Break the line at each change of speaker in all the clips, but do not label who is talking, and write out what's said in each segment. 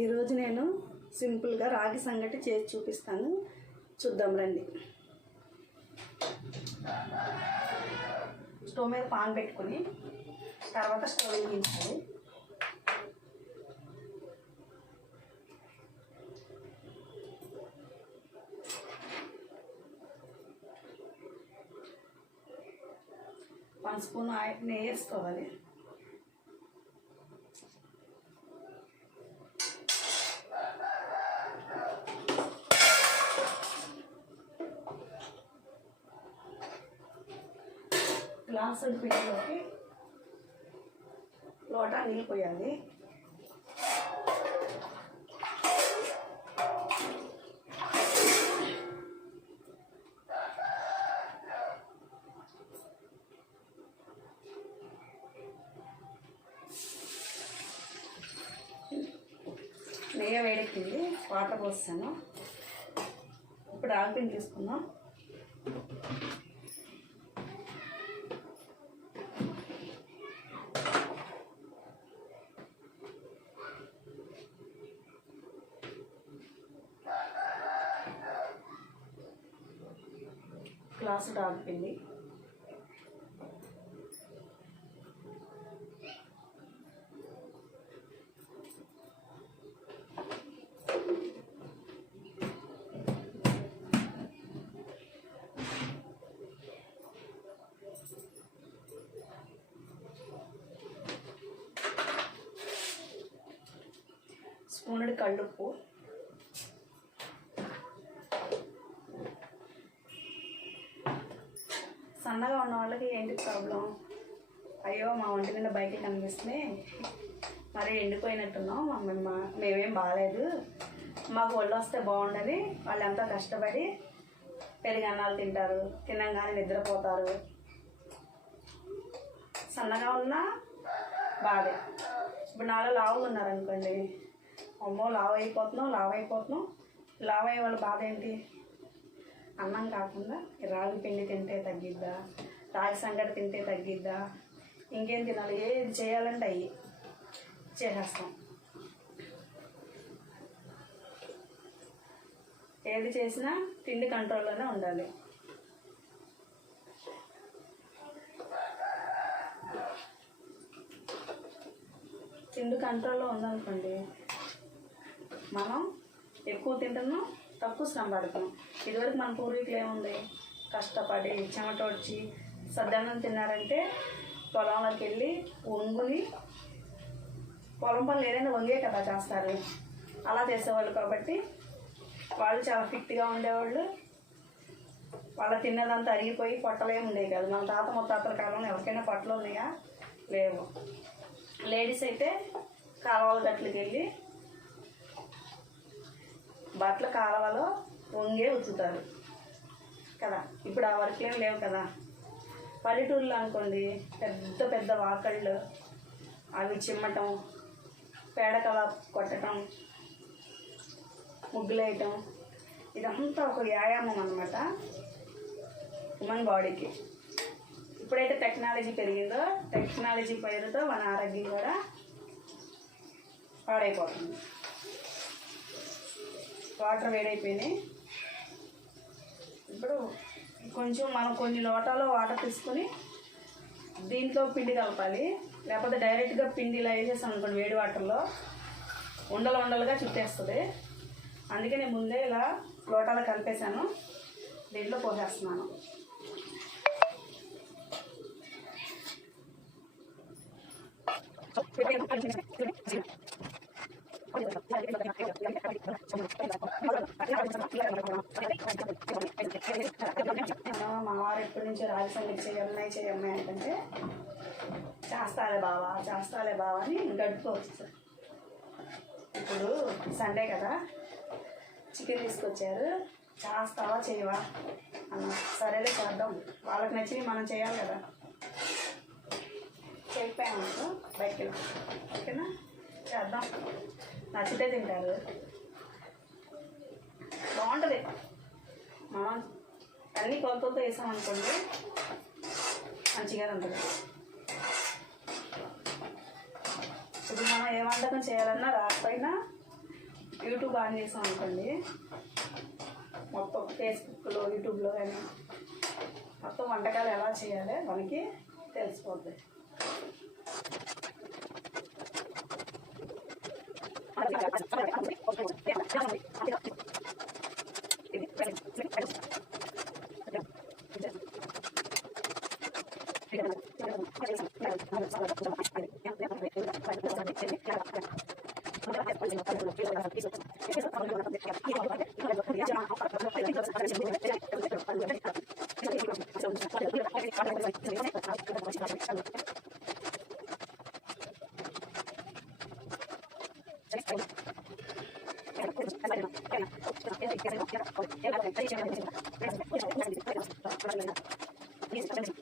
ఈరోజు నేను సింపుల్గా రాగి సంగటి చేసి చూపిస్తాను. చూద్దాం రండి. స్టవ్ మీద పాన్ పెట్టుకుని తర్వాత స్టవ్ వెలిగించాలి వన్ స్పూన్ ఆయిల్ నెయ్యి వేసుకోవాలి. గ్లాస్ పిండిలోకి లోటా నీళ్ళు పోయాలి. నెయ్యి వేడెక్కింది వాటర్ పోస్తాను. ఇప్పుడు ఆల్పిన్ తీసుకుందాం. గ్లాసు ఆగిపిండి స్పూనుడు కళ్ళుప్పు సన్నగా ఉన్న వాళ్ళకి ఏంటి ప్రాబ్లం? అయ్యో మా ఒంటి మీద బయట కనిపిస్తుంది. మరి ఎండిపోయినట్టున్నాం. మా మేము మేమేం బాగాలేదు మాకు ఒళ్ళు వస్తే బాగుండని వాళ్ళు ఎంతో కష్టపడి పెరుగు అన్నాలు తింటారు. తినంగానే నిద్రపోతారు. సన్నగా ఉన్నా బాధే. ఇప్పుడు నాలో లావుగా ఉన్నారనుకోండి. అమ్మో లావు అయిపోతున్నాం లావు అయిపోతున్నాం లావు అయ్యే వాళ్ళ బాధ ఏంటి? అన్నం కాకుండా రాగి పిండి తింటే తగ్గిద్దా? రాగి సంగటి తింటే తగ్గిద్దా? ఇంకేం తినాలి? ఏది చేయాలంటే అయ్యి చేసేస్తాం. ఏది చేసినా తిండి కంట్రోల్లోనే ఉండాలి. తిండి కంట్రోల్లో ఉందనుకోండి మనం ఎక్కువ తింటున్నాం తక్కువ శ్రమ పడతాం ఇదివరకు మన పూర్వీకులు ఏముంది కష్టపడి చెమటోడ్చి సద్దన్నం తిన్నారంటే పొలంలోకి వెళ్ళి వంగుని పొలం పనులు ఏదైనా వంగే కదా చేస్తారు. అలా చేసేవాళ్ళు కాబట్టి వాళ్ళు చాలా ఫిట్గా ఉండేవాళ్ళు. వాళ్ళ తిన్నదంతా అరిగిపోయి పొట్టలే ఉండేవి కాదు. మన తాత ముత్తాతల కాలంలో ఎవరికైనా పొట్టలు ఉన్నాయా? లేవు. లేడీస్ అయితే కాలువల గట్లకి వెళ్ళి బట్టల కాలవలో వంగే ఉతుకుతారు. కదా? ఇప్పుడు ఆ వర్క్లు ఏం లేవు కదా? పల్లెటూరులో అనుకోండి పెద్ద పెద్ద వాకళ్ళు అవి చిమ్మటం పేడకల కొట్టడం ముగ్గులేయటం ఇదంతా ఒక వ్యాయామం అనమాట హ్యూమన్ బాడీకి ఇప్పుడైతే టెక్నాలజీ పెరిగిందో టెక్నాలజీ పేరుతో మన ఆరోగ్యం కూడా పాడైపోతుంది. వాటర్ వేడైపోయినాయి. ఇప్పుడు కొంచెం మనం కొన్ని లోటాలో వాటర్ తీసుకొని దీంట్లో పిండి కలపాలి. లేకపోతే డైరెక్ట్గా పిండి ఇలా వేసేసాం అనుకోండి వేడి వాటర్లో. ఉండలు ఉండలుగా చుట్టేస్తుంది. అందుకే నేను ముందే ఇలా లోటాలో కలిపేశాను. దీంట్లో పోసేస్తున్నాను. మా వారు ఎప్పటి నుంచో రాగి సంగతి చేయమ్మాయి చేయమ్మాయి అంటే చేస్తాలే బావా చేస్తాలే బావా అని గడుపుకోవచ్చు ఇప్పుడు సండే కదా చికెన్ తీసుకొచ్చారు. చేస్తావా చేయవా? అన్న. సరేలే చేద్దాం. వాళ్ళకి నచ్చినవి మనం చేయాలి కదా. చెప్పామనుకో బయటకి ఓకేనా? చేద్దాం. నచ్చితే తింటారు. బాగుంటుంది. మనం అన్ని కొలతలతో వేసామనుకోండి మంచిగా ఉంటుంది. ఇప్పుడు మనం ఏ వంటకం చేయాలన్నా రాకపోయినా
యూట్యూబ్ ఆన్ చేసాం అనుకోండి. మొత్తం ఫేస్బుక్లో యూట్యూబ్లో కానీ మొత్తం వంటకాలు ఎలా చేయాలి మనకి తెలిసిపోద్ది. Gracias.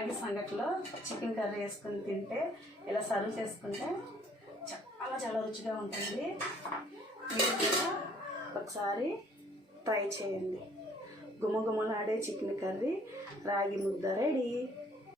రాగి సంగట్లో చికెన్ కర్రీ వేసుకుని తింటే ఇలా సర్వ్ చేసుకుంటే చాలా చాలా రుచిగా ఉంటుంది. మీరు కూడా ఒకసారి ట్రై చేయండి. గుమగుమలాడే చికెన్ కర్రీ రాగి ముద్ద రెడీ.